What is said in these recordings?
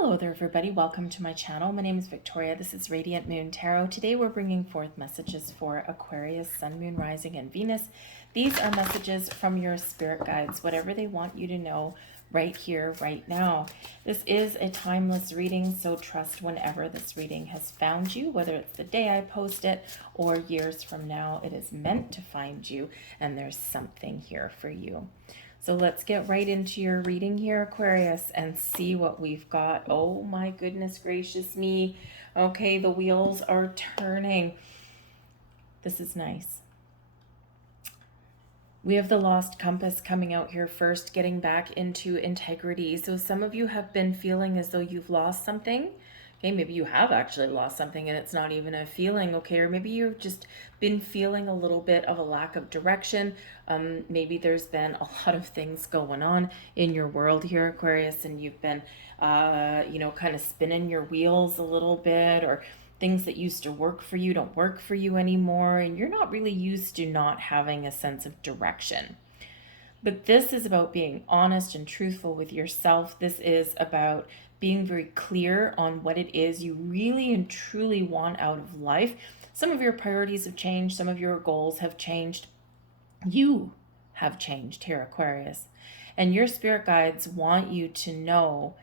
Hello there, everybody. Welcome to my channel. My name is Victoria. This is Radiant Moon Tarot. Today we're bringing forth messages for Aquarius, Sun, Moon, Rising, and Venus. These are messages from your spirit guides, whatever they want you to know right here, right now. This is a timeless reading, so trust whenever this reading has found you, whether it's the day I post it or years from now, it is meant to find you, and there's something here for you. So let's get right into your reading here, Aquarius, and see what we've got. Oh my goodness gracious me. Okay, the wheels are turning. This is nice. We have the lost compass coming out here first, getting back into integrity. So some of you have been feeling as though you've lost something. Okay, maybe you have actually lost something and it's not even a feeling, okay? Or maybe you've just been feeling a little bit of a lack of direction. Maybe there's been a lot of things going on in your world here, Aquarius, and you've been, kind of spinning your wheels a little bit, or things that used to work for you don't work for you anymore, and you're not really used to not having a sense of direction. But this is about being honest and truthful with yourself. This is about being very clear on what it is you really and truly want out of life. Some of your priorities have changed. Some of your goals have changed. You have changed here, Aquarius. And your spirit guides want you to know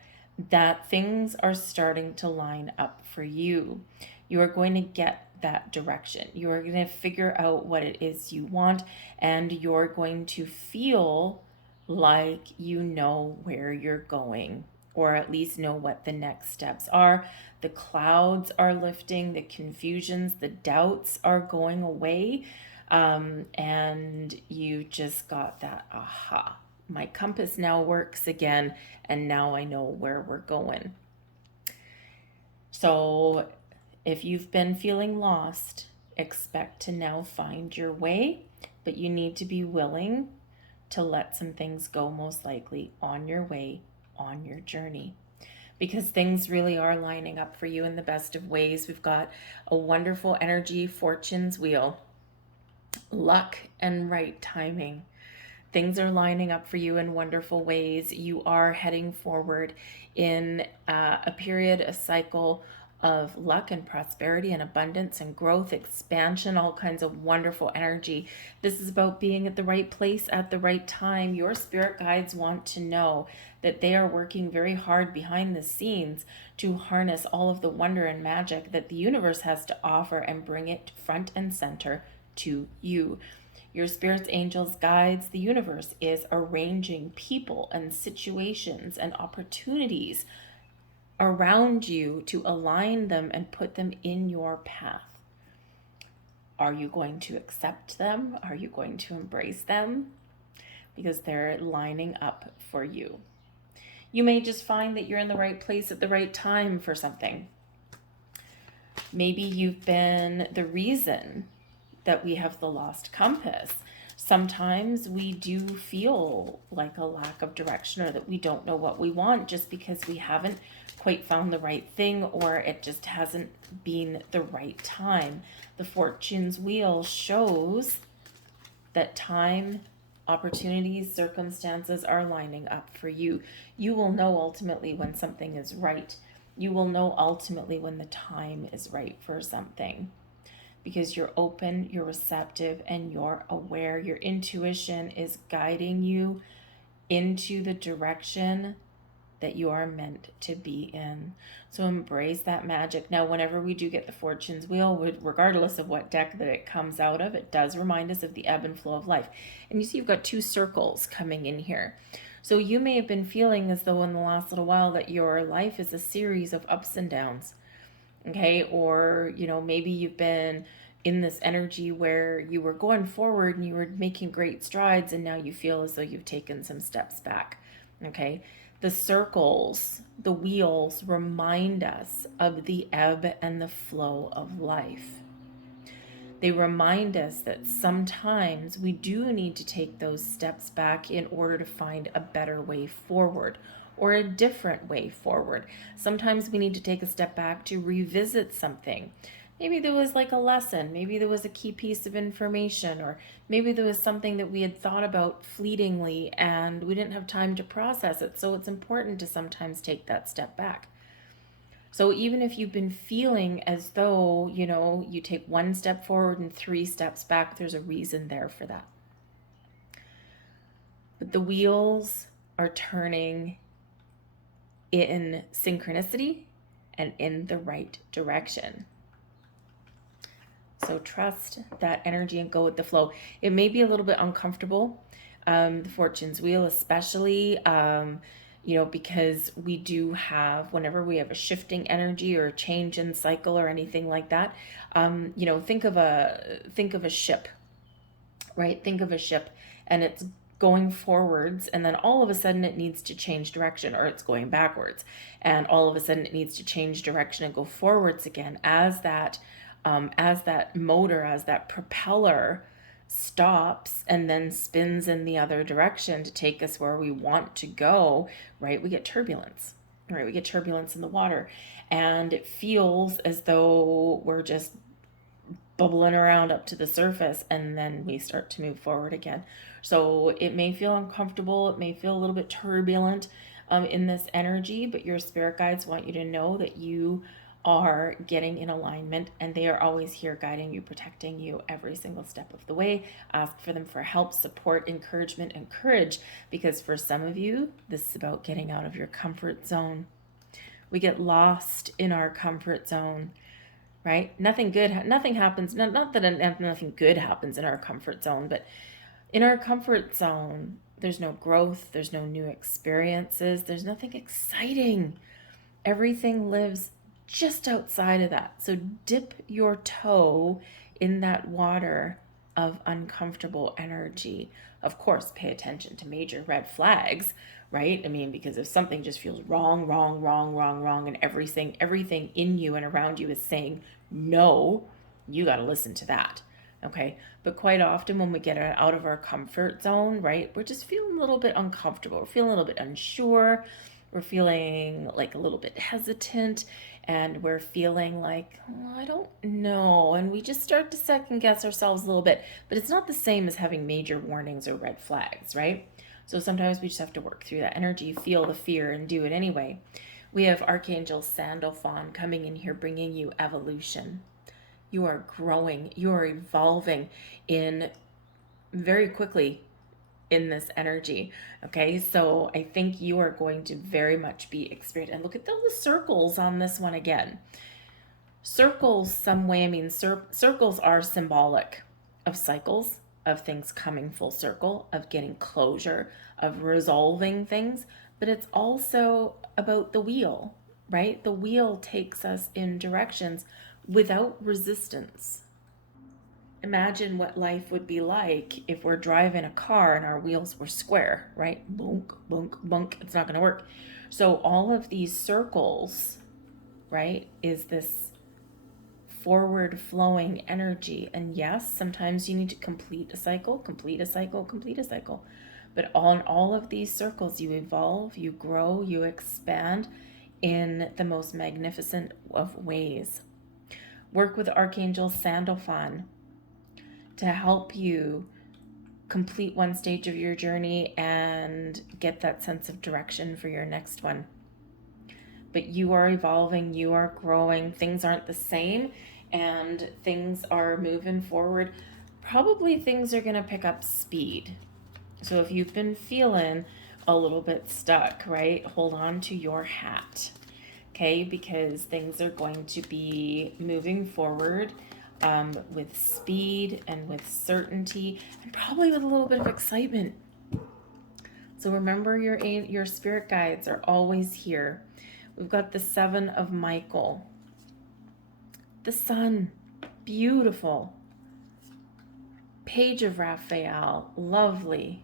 that things are starting to line up for you. You are going to get that direction. You are going to figure out what it is you want, and you're going to feel like you know where you're going, or at least know what the next steps are. The clouds are lifting, the confusions, the doubts are going away, and you just got that aha. My compass now works again, and now I know where we're going. So if you've been feeling lost, expect to now find your way, but you need to be willing to let some things go, most likely on your way, on your journey, because things really are lining up for you in the best of ways. We've got a wonderful energy, fortune's wheel, luck and right timing. Things are lining up for you in wonderful ways. You are heading forward in a period, a cycle of luck and prosperity and abundance and growth, expansion, all kinds of wonderful energy. This is about being at the right place at the right time. Your spirit guides want to know that they are working very hard behind the scenes to harness all of the wonder and magic that the universe has to offer and bring it front and center to you. Your spirits, angels, guides, the universe is arranging people and situations and opportunities around you to align them and put them in your path. Are you going to accept them? Are you going to embrace them? Because they're lining up for you. You may just find that you're in the right place at the right time for something. Maybe you've been the reason that we have the lost compass. Sometimes we do feel like a lack of direction, or that we don't know what we want, just because we haven't quite found the right thing, or it just hasn't been the right time. The fortune's wheel shows that time, opportunities, circumstances are lining up for you. You will know ultimately when something is right. You will know ultimately when the time is right for something, because you're open, you're receptive, and you're aware. Your intuition is guiding you into the direction that you are meant to be in. So embrace that magic. Now, whenever we do get the fortune's wheel, regardless of what deck that it comes out of, it does remind us of the ebb and flow of life. And you see you've got two circles coming in here. So you may have been feeling as though in the last little while that your life is a series of ups and downs. Okay, or maybe you've been in this energy where you were going forward and you were making great strides, and now you feel as though you've taken some steps back. Okay, the circles, the wheels remind us of the ebb and the flow of life. They remind us that sometimes we do need to take those steps back in order to find a better way forward, or a different way forward. Sometimes we need to take a step back to revisit something. Maybe there was like a lesson, maybe there was a key piece of information, or maybe there was something that we had thought about fleetingly and we didn't have time to process it. So it's important to sometimes take that step back. So even if you've been feeling as though, you take one step forward and 3 steps back, there's a reason there for that. But the wheels are turning in synchronicity and in the right direction. So trust that energy and go with the flow. It may be a little bit uncomfortable, the Fortune's Wheel especially, because we do have, whenever we have a shifting energy or a change in cycle or anything like that, think of a ship, right? Think of a ship and it's going forwards, and then all of a sudden it needs to change direction, or it's going backwards, and all of a sudden it needs to change direction and go forwards again as that motor, as that propeller stops and then spins in the other direction to take us where we want to go, right? We get turbulence, right? We get turbulence in the water, and it feels as though we're just bubbling around up to the surface, and then we start to move forward again. So it may feel uncomfortable, it may feel a little bit turbulent in this energy, but your spirit guides want you to know that you are getting in alignment, and they are always here guiding you, protecting you every single step of the way. Ask for them for help, support, encouragement, and courage, because for some of you, this is about getting out of your comfort zone. We get lost in our comfort zone, right? Nothing happens, not that nothing good happens in our comfort zone, but in our comfort zone, there's no growth, there's no new experiences, there's nothing exciting. Everything lives just outside of that. So dip your toe in that water of uncomfortable energy. Of course, pay attention to major red flags, right? I mean, because if something just feels wrong, and everything in you and around you is saying no, you got to listen to that. Okay. But quite often when we get out of our comfort zone, right, we're just feeling a little bit uncomfortable. We're feeling a little bit unsure. We're feeling like a little bit hesitant, and we're feeling like, I don't know. And we just start to second guess ourselves a little bit, but it's not the same as having major warnings or red flags, right? So sometimes we just have to work through that energy, feel the fear, and do it anyway. We have Archangel Sandalphon coming in here, bringing you evolution. You are growing, you are evolving in very quickly in this energy. Okay, so I think you are going to very much be experienced. And look at all the circles on this one again. Circles, some way, I mean, circles are symbolic of cycles, of things coming full circle, of getting closure, of resolving things, but it's also about the wheel, right? The wheel takes us in directions without resistance. Imagine what life would be like if we're driving a car and our wheels were square, right? Bunk, bunk, bunk. It's not going to work. So all of these circles, right, is this forward flowing energy. And yes, sometimes you need to complete a cycle. But on all of these circles, you evolve, you grow, you expand in the most magnificent of ways. Work with Archangel Sandalphon to help you complete one stage of your journey and get that sense of direction for your next one. But you are evolving, you are growing, things aren't the same, and things are moving forward. Probably things are going to pick up speed. So if you've been feeling a little bit stuck, right, hold on to your hat, okay, because things are going to be moving forward with speed and with certainty, and probably with a little bit of excitement. So remember, your spirit guides are always here. We've got the 7 of Michael, the Sun, beautiful. Page of Raphael, lovely.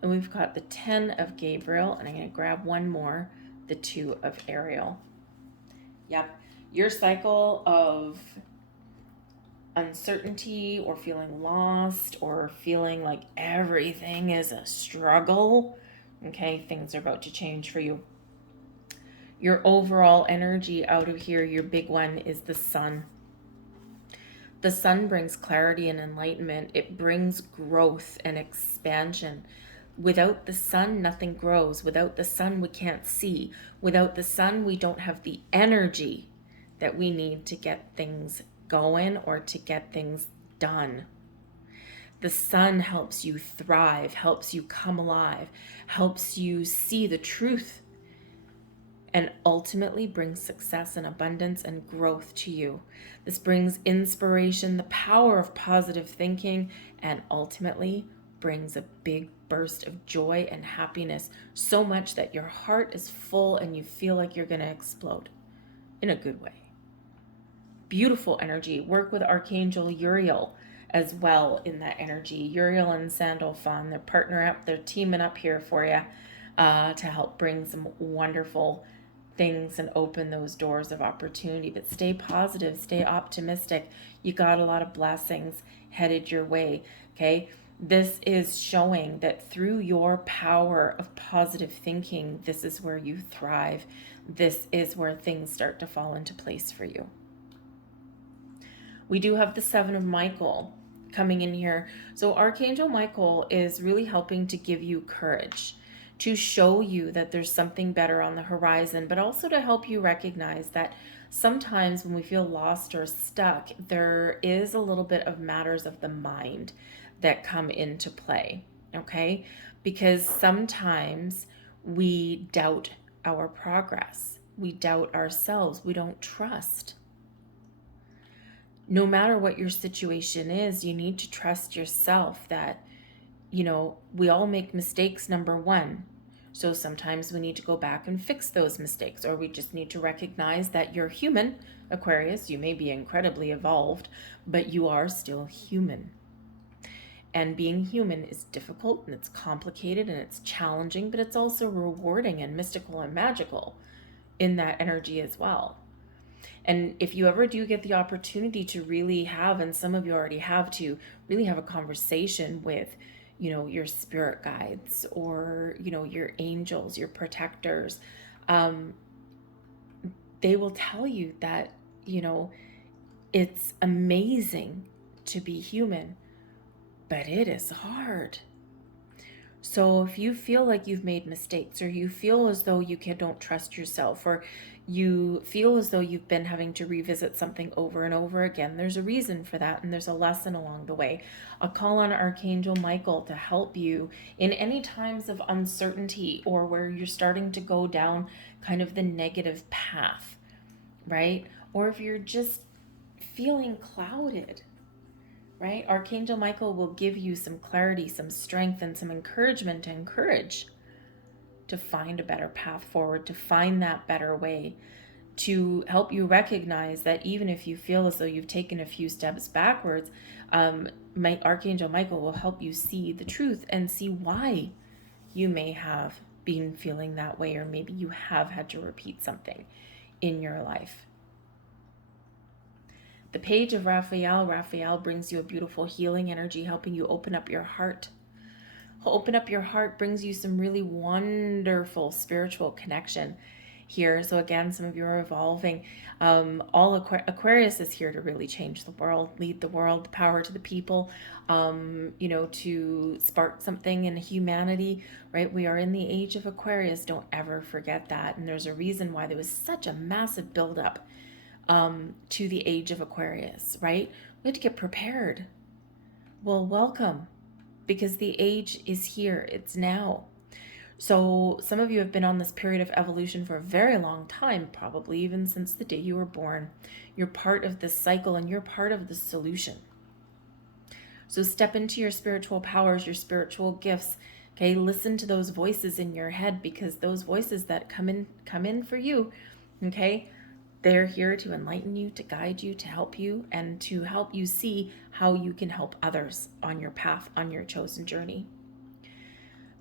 And we've got the 10 of Gabriel, and I'm going to grab one more, the 2 of Ariel. Yep. Your cycle of uncertainty or feeling lost or feeling like everything is a struggle, okay, things are about to change for you. Your overall energy out of here, your big one, is the Sun. The Sun brings clarity and enlightenment. It brings growth and expansion. Without the sun, nothing grows. Without the sun, we can't see. Without the sun, we don't have the energy that we need to get things going or to get things done. The sun helps you thrive, helps you come alive, helps you see the truth, and ultimately brings success and abundance and growth to you. This brings inspiration, the power of positive thinking, and ultimately brings a big burst of joy and happiness, so much that your heart is full and you feel like you're going to explode in a good way. Beautiful energy. Work with Archangel Uriel as well in that energy. Uriel and Sandalphon, they're partner up, they're teaming up here for you to help bring some wonderful things and open those doors of opportunity. But stay positive, stay optimistic. You got a lot of blessings headed your way, okay? This is showing that through your power of positive thinking, this is where you thrive. This is where things start to fall into place for you. We do have the Seven of Michael coming in here. So Archangel Michael is really helping to give you courage, to show you that there's something better on the horizon, but also to help you recognize that sometimes when we feel lost or stuck, there is a little bit of matters of the mind that come into play, okay? Because sometimes we doubt our progress. We doubt ourselves. We don't trust. No matter what your situation is, you need to trust yourself that, we all make mistakes, number one. So sometimes we need to go back and fix those mistakes, or we just need to recognize that you're human, Aquarius. You may be incredibly evolved, but you are still human. And being human is difficult and it's complicated and it's challenging, but it's also rewarding and mystical and magical in that energy as well. And if you ever do get the opportunity to really have, and some of you already have, to really have a conversation with, your spirit guides or, your angels, your protectors, they will tell you that, it's amazing to be human, but it is hard. So if you feel like you've made mistakes, or you feel as though you don't trust yourself, or you feel as though you've been having to revisit something over and over again, there's a reason for that, and there's a lesson along the way. I'll call on Archangel Michael to help you in any times of uncertainty, or where you're starting to go down kind of the negative path, right? Or if you're just feeling clouded, right? Archangel Michael will give you some clarity, some strength, and some encouragement and courage to find a better path forward, to find that better way, to help you recognize that even if you feel as though you've taken a few steps backwards, Archangel Michael will help you see the truth and see why you may have been feeling that way, or maybe you have had to repeat something in your life. The Page of Raphael. Raphael brings you a beautiful healing energy, helping you open up your heart. Open up your heart brings you some really wonderful spiritual connection here. So again, some of you are evolving. Aquarius is here to really change the world, lead the world, power to the people, to spark something in humanity, right? We are in the age of Aquarius. Don't ever forget that. And there's a reason why there was such a massive buildup to the age of Aquarius, right? We had to get prepared. Well, welcome, because the age is here. It's now. So some of you have been on this period of evolution for a very long time, probably even since the day you were born. You're part of this cycle, and you're part of the solution. So step into your spiritual powers, your spiritual gifts. Okay, listen to those voices in your head, because those voices that come in for you, okay, they're here to enlighten you, to guide you, to help you, and to help you see how you can help others on your path, on your chosen journey.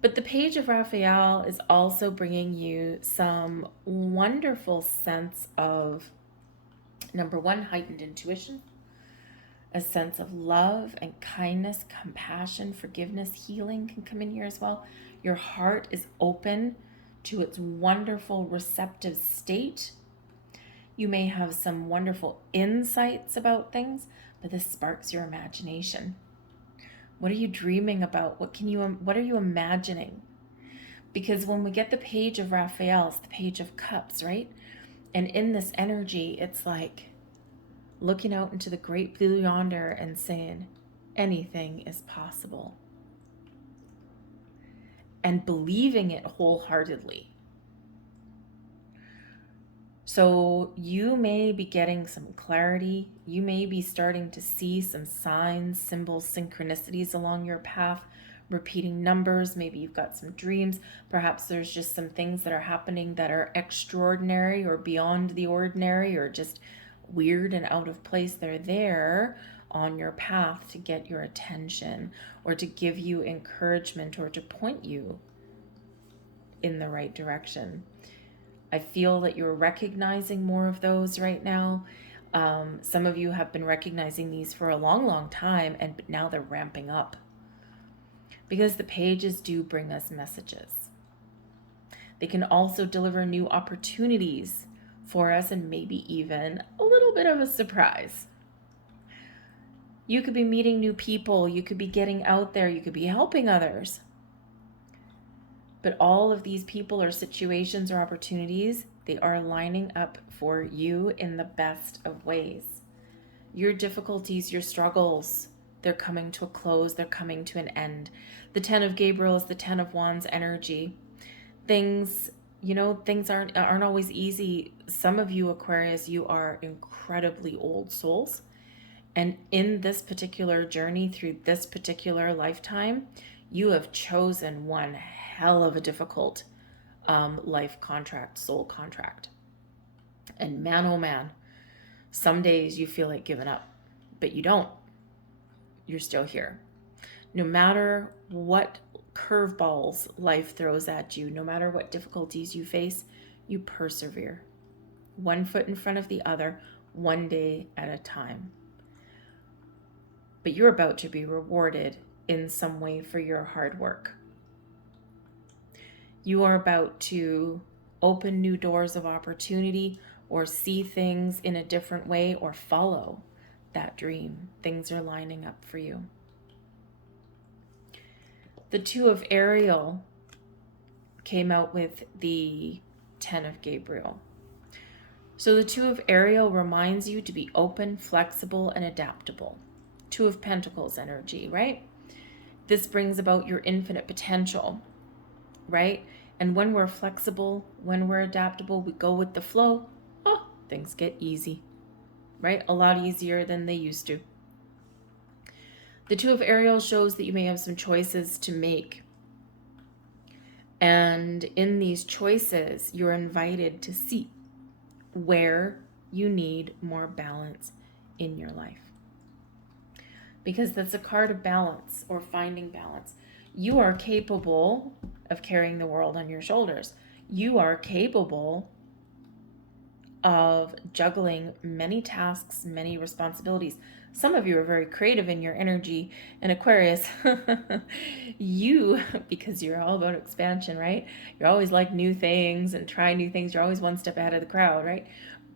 But the Page of Raphael is also bringing you some wonderful sense of, number one, heightened intuition, a sense of love and kindness, compassion, forgiveness, healing can come in here as well. Your heart is open to its wonderful receptive state. You may have some wonderful insights about things, but this sparks your imagination. What are you dreaming about? What are you imagining? Because when we get the page of Raphael, it's the page of cups, right? And in this energy, it's like looking out into the great blue yonder and saying, anything is possible. And believing it wholeheartedly. So you may be getting some clarity. You may be starting to see some signs, symbols, synchronicities along your path, repeating numbers. Maybe you've got some dreams. Perhaps there's just some things that are happening that are extraordinary or beyond the ordinary or just weird and out of place. They're there on your path to get your attention or to give you encouragement or to point you in the right direction. I feel that you're recognizing more of those right now. Some of you have been recognizing these for a long, long time, and now they're ramping up. Because the pages do bring us messages. They can also deliver new opportunities for us and maybe even a little bit of a surprise. You could be meeting new people. You could be getting out there. You could be helping others. But all of these people or situations or opportunities, they are lining up for you in the best of ways. Your difficulties, your struggles, they're coming to a close. They're coming to an end. The 10 of Gabriel is the 10 of Wands energy. Things aren't always easy. Some of you, Aquarius, you are incredibly old souls. And in this particular journey through this particular lifetime, you have chosen one hell of a difficult life contract, soul contract. And man, oh man, some days you feel like giving up, but you don't. You're still here. No matter what curveballs life throws at you, no matter what difficulties you face, you persevere. One foot in front of the other, one day at a time. But you're about to be rewarded in some way for your hard work. You are about to open new doors of opportunity or see things in a different way or follow that dream. Things are lining up for you. The 2 of Ariel came out with the 10 of Gabriel. So the 2 of Ariel reminds you to be open, flexible, and adaptable. 2 of Pentacles energy, right? This brings about your infinite potential, right? And when we're flexible, when we're adaptable, we go with the flow, things get easy, right? A lot easier than they used to. The 2 of Ariel shows that you may have some choices to make. And in these choices, you're invited to see where you need more balance in your life. Because that's a card of balance or finding balance. You are capable of carrying the world on your shoulders. You are capable of juggling many tasks, many responsibilities. Some of you are very creative in your energy. And Aquarius, you, because you're all about expansion, right? You're always like new things and try new things. You're always one step ahead of the crowd, right?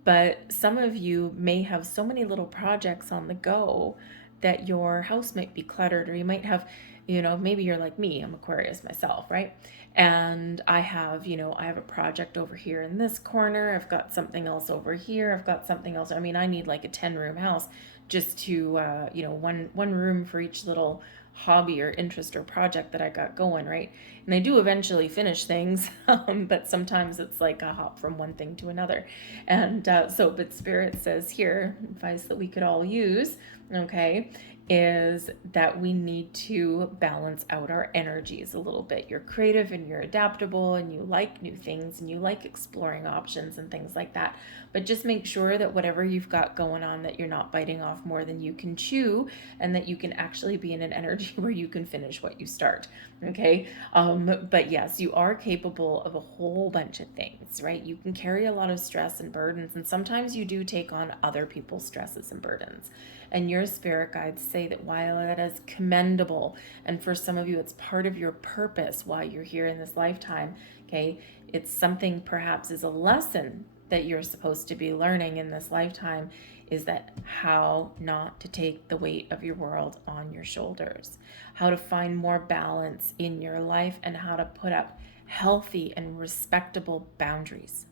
But some of you may have so many little projects on the go that your house might be cluttered, or you might have, maybe you're like me, I'm Aquarius myself, right? And I have a project over here in this corner. I've got something else over here. I've got something else. I mean, I need like a 10-room house just to, one room for each little hobby or interest or project that I got going, right? And I do eventually finish things, but sometimes it's like a hop from one thing to another. And but Spirit says here, advice that we could all use, okay, is that we need to balance out our energies a little bit. You're creative and you're adaptable and you like new things and you like exploring options and things like that. But just make sure that whatever you've got going on, that you're not biting off more than you can chew, and that you can actually be in an energy where you can finish what you start. Okay. But yes, you are capable of a whole bunch of things, right? You can carry a lot of stress and burdens, and sometimes you do take on other people's stresses and burdens. And your spirit guides say that while that is commendable, and for some of you it's part of your purpose while you're here in this lifetime, okay, it's something perhaps is a lesson that you're supposed to be learning in this lifetime is that how not to take the weight of your world on your shoulders, how to find more balance in your life, and how to put up healthy and respectable boundaries,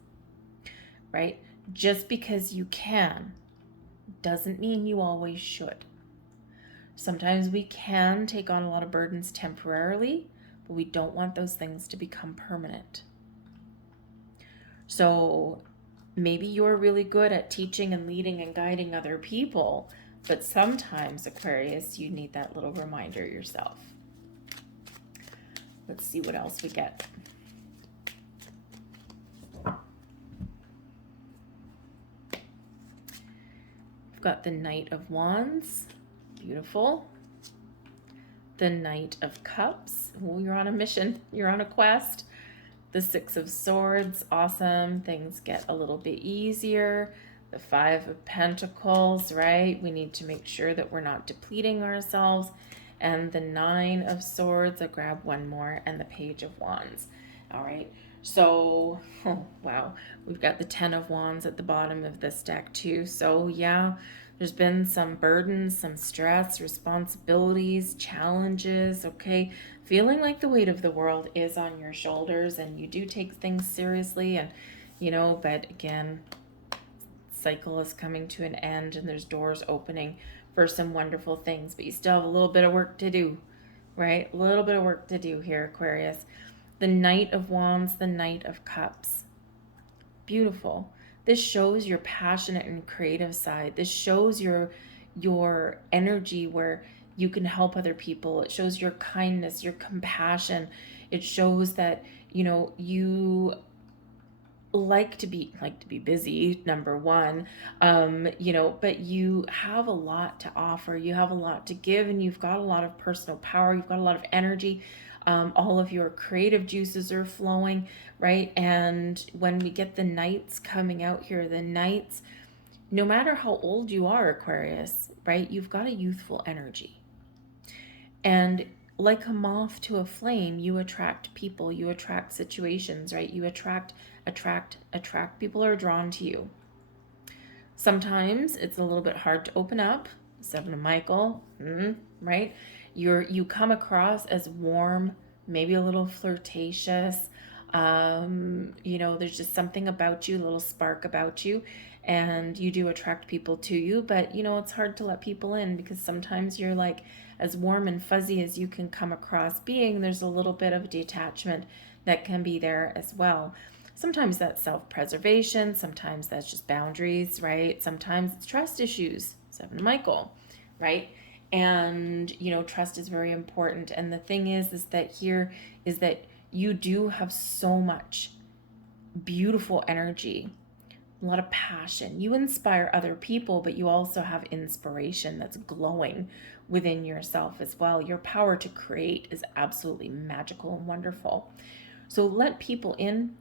right? Just because you can doesn't mean you always should. Sometimes we can take on a lot of burdens temporarily, but we don't want those things to become permanent. So maybe you're really good at teaching and leading and guiding other people, but sometimes, Aquarius, you need that little reminder yourself. Let's see what else we get. We've got the Knight of Wands. Beautiful. The Knight of Cups. Oh, you're on a mission. You're on a quest. The Six of Swords. Awesome. Things get a little bit easier. The Five of Pentacles, right? We need to make sure that we're not depleting ourselves. And the Nine of Swords. I'll grab one more. And the Page of Wands. All right. So, oh, wow. We've got the Ten of Wands at the bottom of this deck too. So, yeah, there's been some burdens, some stress, responsibilities, challenges, okay? Feeling like the weight of the world is on your shoulders, and you do take things seriously, and, you know, but again, cycle is coming to an end, and there's doors opening for some wonderful things, but you still have a little bit of work to do, right? A little bit of work to do here, Aquarius. The Knight of Wands, the Knight of Cups. Beautiful. This shows your passionate and creative side. This shows your energy where you can help other people. It shows your kindness, your compassion. It shows that, you know, you like to be busy, number one, you know, but you have a lot to offer. You have a lot to give, and you've got a lot of personal power. You've got a lot of energy. All of your creative juices are flowing, right? And when we get the Knights coming out here, the Knights, no matter how old you are, Aquarius, right? You've got a youthful energy. And like a moth to a flame, you attract people, you attract situations, right? You attract. People are drawn to you. Sometimes it's a little bit hard to open up. Seven of Michael, right? You come across as warm, maybe a little flirtatious. You know, there's just something about you, a little spark about you, and you do attract people to you, but you know, it's hard to let people in because sometimes you're like, as warm and fuzzy as you can come across being, there's a little bit of detachment that can be there as well. Sometimes that's self-preservation, sometimes that's just boundaries, right? Sometimes it's trust issues, Seven of Michael, right? And, you know, trust is very important. And the thing is that here is that you do have so much beautiful energy, a lot of passion. You inspire other people, but you also have inspiration that's glowing within yourself as well. Your power to create is absolutely magical and wonderful. So let people in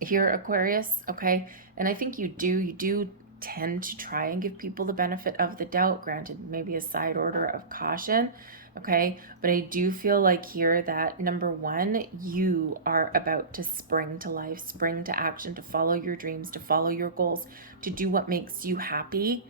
here, Aquarius, okay? And I think you do tend to try and give people the benefit of the doubt, granted maybe a side order of caution, okay? But I do feel like here that number one, you are about to spring to life, spring to action, to follow your dreams, to follow your goals, to do what makes you happy,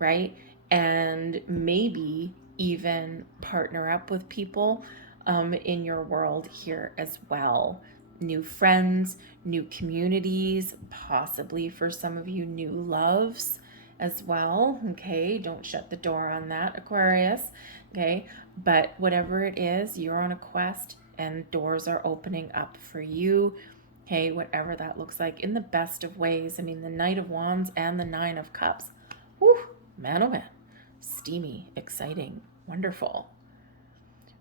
right? And maybe even partner up with people in your world here as well. New friends, new communities, possibly for some of you, new loves as well. Okay, don't shut the door on that, Aquarius. Okay, but whatever it is, you're on a quest and doors are opening up for you. Okay, whatever that looks like in the best of ways. I mean, the Knight of Wands and the Nine of Cups. Whew, man, oh man. Steamy, exciting, wonderful.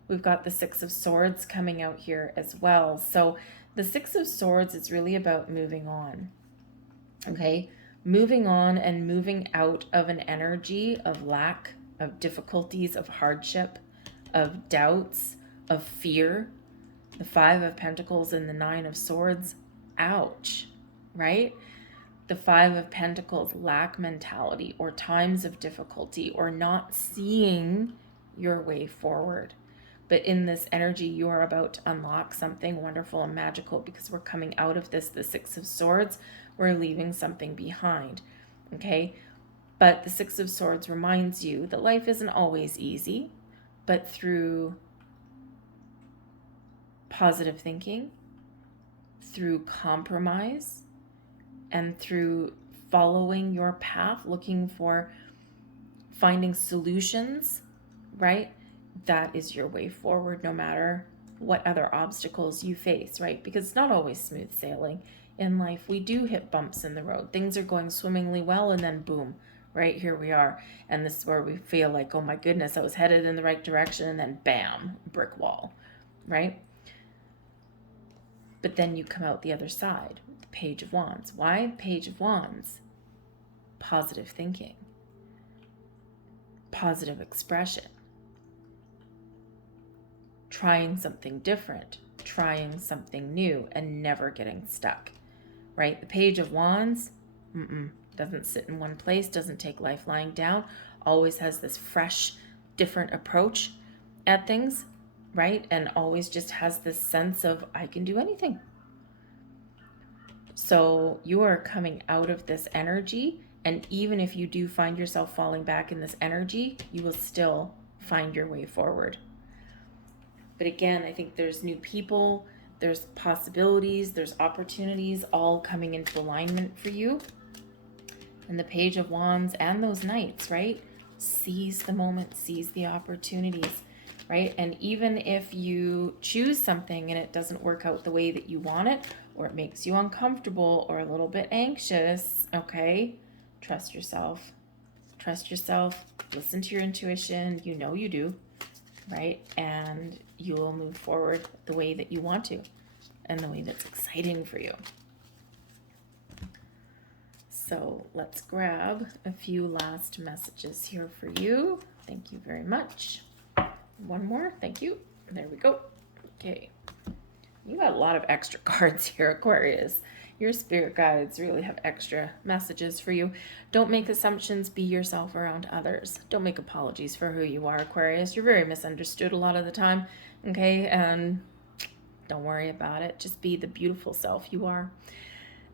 We've got the Six of Swords coming out here as well. So the Six of Swords is really about moving on, okay? Moving on and moving out of an energy of lack, of difficulties, of hardship, of doubts, of fear. The Five of Pentacles and the Nine of Swords, ouch, right? The Five of Pentacles, lack mentality or times of difficulty or not seeing your way forward. But in this energy, you are about to unlock something wonderful and magical because we're coming out of this, the Six of Swords, We're leaving something behind, okay? But the Six of Swords reminds you that life isn't always easy, but through positive thinking, through compromise, and through following your path, looking for finding solutions, right? That is your way forward, no matter what other obstacles you face, right? Because it's not always smooth sailing in life. We do hit bumps in the road. Things are going swimmingly well, and then boom, right here we are. And this is where we feel like, oh my goodness, I was headed in the right direction, and then bam, brick wall, right? But then you come out the other side, the Page of Wands. Why Page of Wands? Positive thinking, positive expression, trying something different, trying something new, and never getting stuck, right? The Page of Wands doesn't sit in one place, doesn't take life lying down, always has this fresh, different approach at things, right? And always just has this sense of, I can do anything. So you are coming out of this energy, and even if you do find yourself falling back in this energy, you will still find your way forward. But again, I think there's new people, there's possibilities, there's opportunities all coming into alignment for you. And the Page of Wands and those Knights, right? Seize the moment, seize the opportunities, right? And even if you choose something and it doesn't work out the way that you want it, or it makes you uncomfortable or a little bit anxious, okay? Trust yourself. Trust yourself. Listen to your intuition. You know you do, right? And you will move forward the way that you want to and the way that's exciting for you. So let's grab a few last messages here for you. Thank you very much. One more. Thank you. There we go. Okay. You got a lot of extra cards here, Aquarius. Your spirit guides really have extra messages for you. Don't make assumptions. Be yourself around others. Don't make apologies for who you are, Aquarius. You're very misunderstood a lot of the time, okay? And don't worry about it. Just be the beautiful self you are.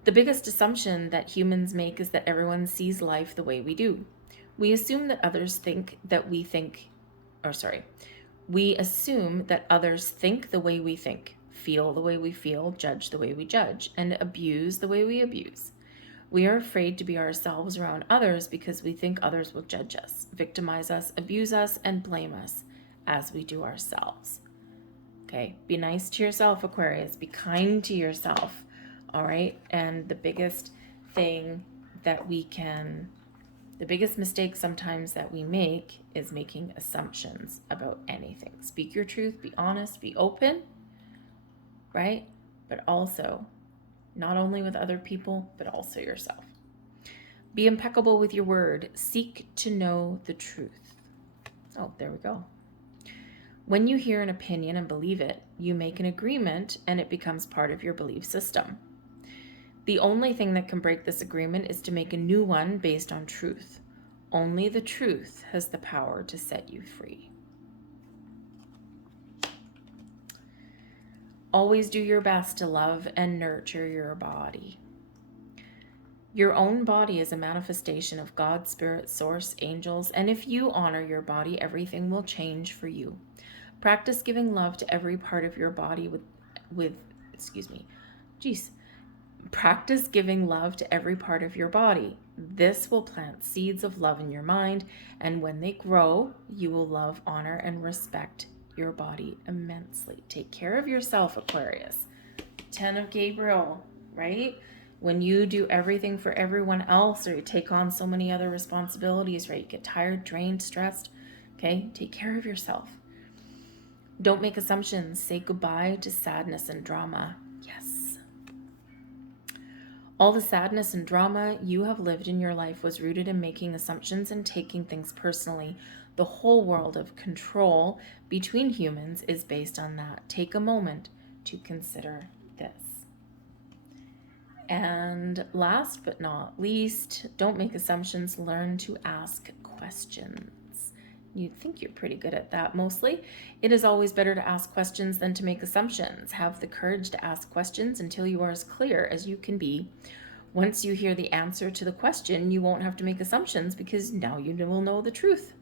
The biggest assumption that humans make is that everyone sees life the way we do. We assume that others think that we think, we assume that others think the way we think, feel the way we feel, judge the way we judge, and abuse the way we abuse. We are afraid to be ourselves around others because we think others will judge us, victimize us, abuse us, and blame us as we do ourselves. Okay, be nice to yourself, Aquarius. Be kind to yourself, all right? And the biggest thing that the biggest mistake sometimes that we make is making assumptions about anything. Speak your truth, be honest, be open, right? But also, not only with other people, but also yourself. Be impeccable with your word. Seek to know the truth. Oh, there we go. When you hear an opinion and believe it, you make an agreement and it becomes part of your belief system. The only thing that can break this agreement is to make a new one based on truth. Only the truth has the power to set you free. Always do your best to love and nurture your body. Your own body is a manifestation of God, Spirit, Source, angels, and if you honor your body, everything will change for you. Practice giving love to every part of your body Practice giving love to every part of your body. This will plant seeds of love in your mind, and when they grow, you will love, honor, and respect your body immensely. Take care of yourself, Aquarius. 10 of Gabriel, right? When you do everything for everyone else, or you take on so many other responsibilities, right? You get tired, drained, stressed, okay? Take care of yourself. Don't make assumptions. Say goodbye to sadness and drama. Yes. All the sadness and drama you have lived in your life was rooted in making assumptions and taking things personally. The whole world of control between humans is based on that. Take a moment to consider this. And last but not least, don't make assumptions. Learn to ask questions. You think you're pretty good at that mostly. It is always better to ask questions than to make assumptions. Have the courage to ask questions until you are as clear as you can be. Once you hear the answer to the question, you won't have to make assumptions because now you will know the truth.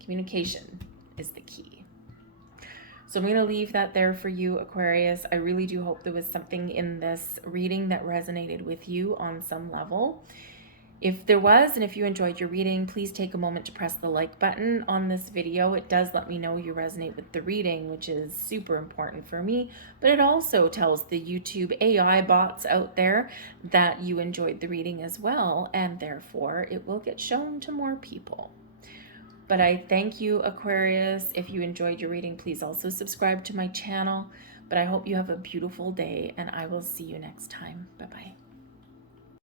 Communication is the key. So I'm going to leave that there for you, Aquarius. I really do hope there was something in this reading that resonated with you on some level. If there was, and if you enjoyed your reading, please take a moment to press the like button on this video. It does let me know you resonate with the reading, which is super important for me, but it also tells the YouTube AI bots out there that you enjoyed the reading as well, and therefore it will get shown to more people. But I thank you, Aquarius. If you enjoyed your reading, please also subscribe to my channel. But I hope you have a beautiful day, and I will see you next time. Bye-bye.